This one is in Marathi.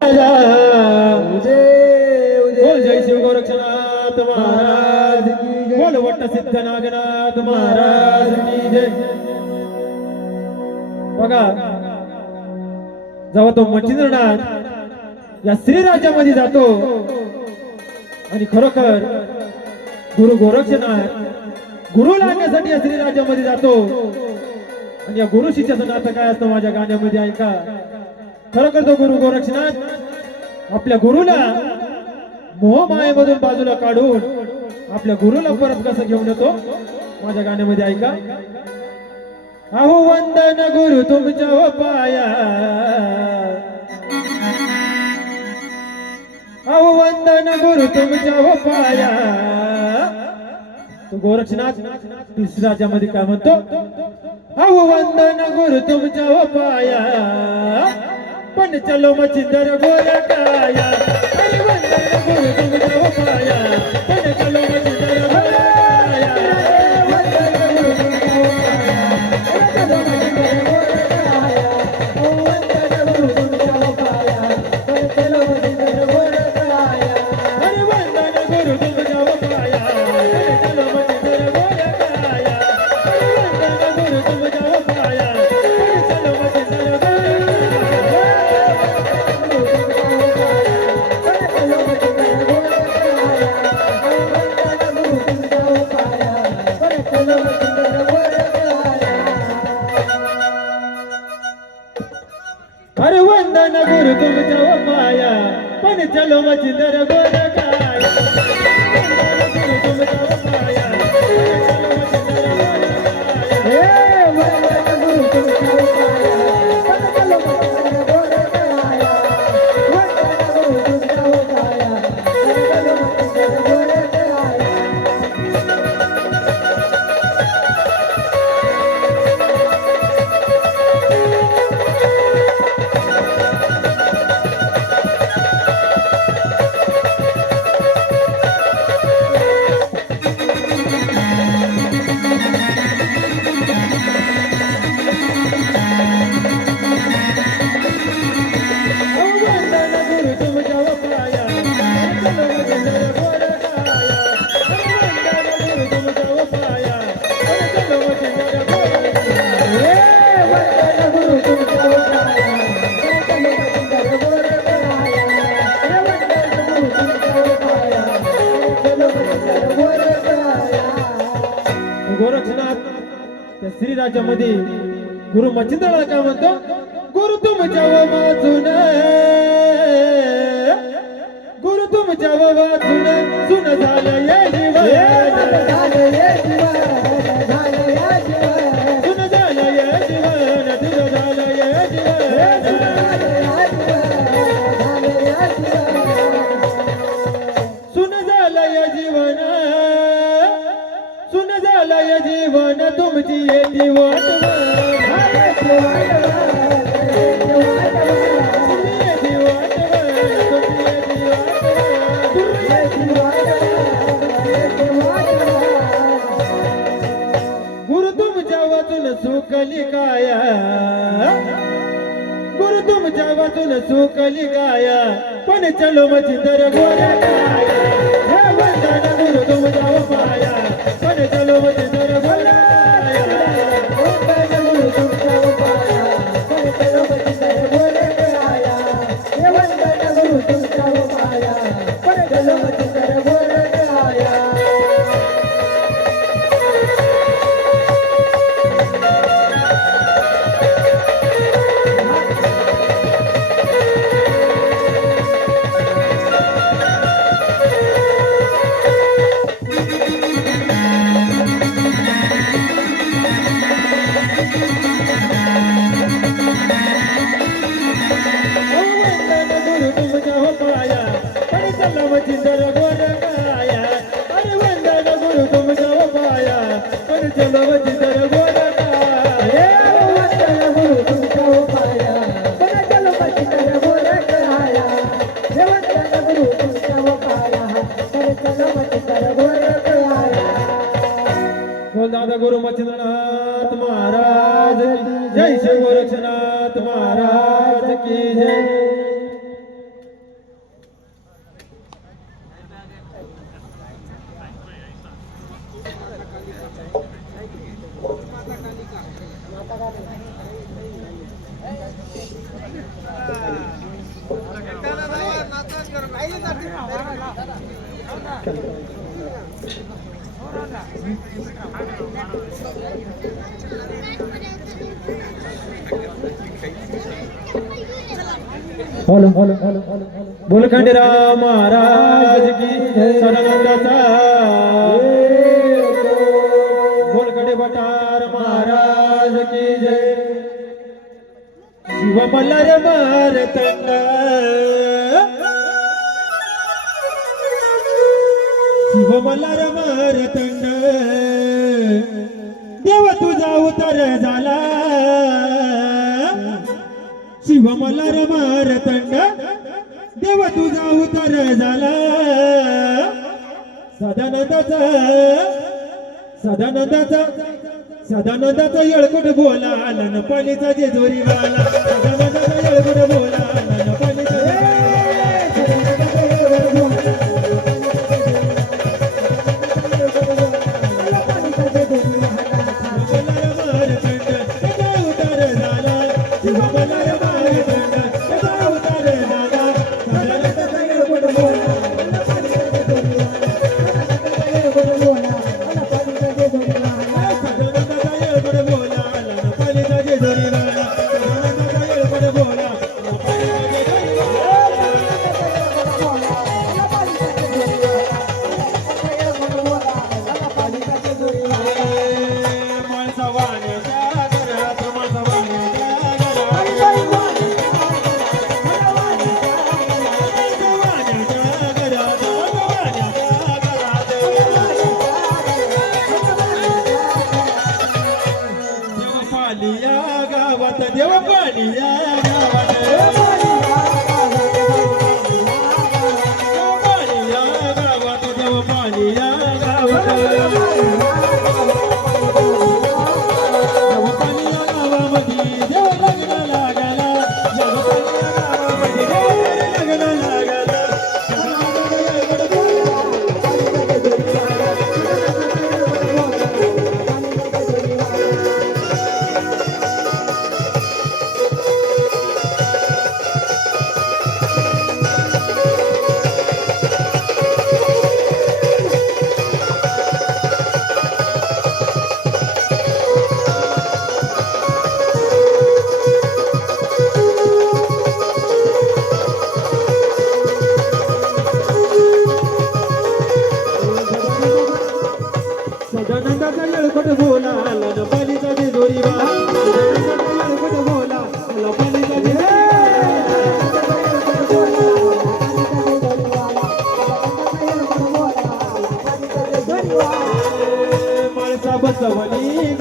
बोल जय शिव गोरक्षनाथ महाराज की जय। बोल वट्ट सिद्ध नागनाथ महाराज की जय। बघा जेव्हा तो मच्छिंद्रनाथ या श्रीराज्यामध्ये जातो आणि खरोखर गुरु गोरक्षनाथ गुरु लागण्यासाठी या श्रीराज्यामध्ये जातो आणि या गुरु शिष्याचं नातं काय असतं माझ्या गाण्यामध्ये ऐका. खरोखर तो गुरु गोरक्षनाथ आपल्या गुरुला मोहमायेमधून बाजूला काढून आपल्या गुरुला परत कसं घेऊन येतो माझ्या गाण्यामध्ये ऐका. अहो वंदन गुरु तुमच्या पाया, अहो वंदन गुरु तुमच्या पाया. तो गोरक्षनाथ तिसऱ्या राज्यामध्ये काय म्हणतो, अहो वंदन गुरु तुमच्या पाया, पण चलो मच्छिंदर गोऱ्या काया. अरे वंदन गुरु तुमच्या पाया, पण चलो मच्छिंदर गोऱ्या काया. वंदन गुरु तुमच्या पाया, चलो मच्छिंदर गोऱ्या काया. वंदन गुरु तुमच्या पाया, पण चलो मच्छिंदर गोऱ्या काया. अरे वंदन गुरु तुमच्या पाया, पण चलो मच्छिंदर गोऱ्या काया. वंदन गुरु तुमच्या पाया, पण चलो मच्छिंदर गोऱ्या काया. अरे वंदन गुरु तुमच्या पाया, पण चलो मच्छिंदर गोऱ्या काया. वंदन गुरु तुमच्या पाया, पण चलो मच्छिंदर गोऱ्या काया. वंदन गुरु तुमच्या पाया, पण चलो मच्छिंदर गोऱ्या काया. वंदन गुरु तुमच्या पाया, पण चलो मच्छिंदर गोऱ्या काया. गोरक्षनाथ त्या श्रीराज्यामध्ये गुरु मच्छिंद्राला काय म्हणतो, गुरु तुमच्या वाचून, गुरु तुमच्या वाचून सुन झालं ये जीवन, सुन झालं ये जीवन, तुझं झालं ये जीवन. सुन झालं ये जीवन, सुन झालं ये जीवन, तुमची येती वाट. गुरु तुमच्या वाचून सुकली काया, गुरु तुमच्या वाचून सुकली काया, पण चलो मच्छिंदर गोऱ्या काया. हे वंदन गुरु तुमच्या पाया, पण चलो मच्छिंदर गोऱ्या काया. वंदन गुरु तुमच्या पाया, पण चलो मच्छिंदर गोऱ्या काया. हे वंदन गुरु तुमच्या पाया, पण चलो मच्छिंदर गोऱ्या काया. मच्छिंदर गोऱ्या काया. अरे वंदन गुरु तुमच्या पाया, पण चलो मच्छिंदर गोऱ्या काया. वंदन गुरु तुमच्या पाया, पण चलो मच्छिंदर गोऱ्या काया. हे वंदन गुरु तुमच्या पाया, पण चलो मच्छिंदर गोऱ्या काया. बोल दादा गुरु मच्छिंद्रनाथ महाराज की जय. श्री गोरक्षनाथ महाराज की जय. बोल खंडेराव महाराज की सदानंदाचा बोल खंडे भटार महाराज की जय शिव मल्हार मारतंड शिव मल्हार मारतंड देव तुझा उतार झाला शिव मल्हार मारतंड देव तुझा उतार झाला सदानंदाचा सदानंदाचा सदानंदाचा येळकोट बोला नपालीचा जेजोरी वाला सदानंदाचा येळकोट बोला नपालीचा देव पाणी या गावात पाणी या गावात देव पाणी या गावात देव पाणी या गावामध्ये देव लग्न लागला देव पाणी या गावामध्ये देव लग्न लागला सदानंदाचा येळकोट बोला नपालीचा जेजोरी वाला सदानंदाचा येळकोट बोला नपालीचा जेजोरी माळसा बसवली